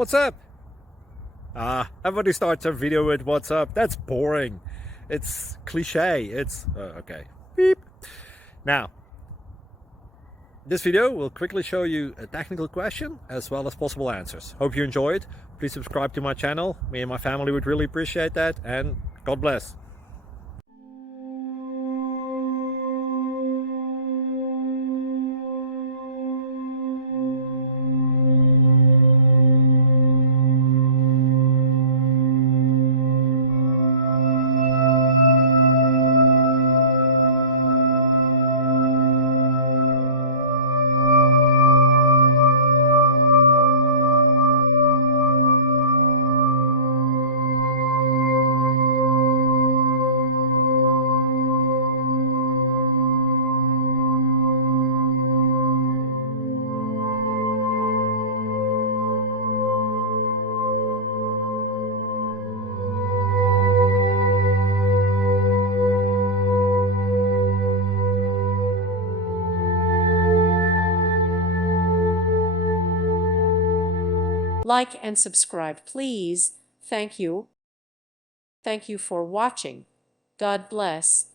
What's up? Everybody starts a video with what's up. That's boring. It's cliche. It's okay. Beep. Now, this video will quickly show you a technical question as well as possible answers. Hope you enjoy it. Please subscribe to my channel. Me and my family would really appreciate that, and God bless. Like and subscribe, please. Thank you. Thank you for watching. God bless.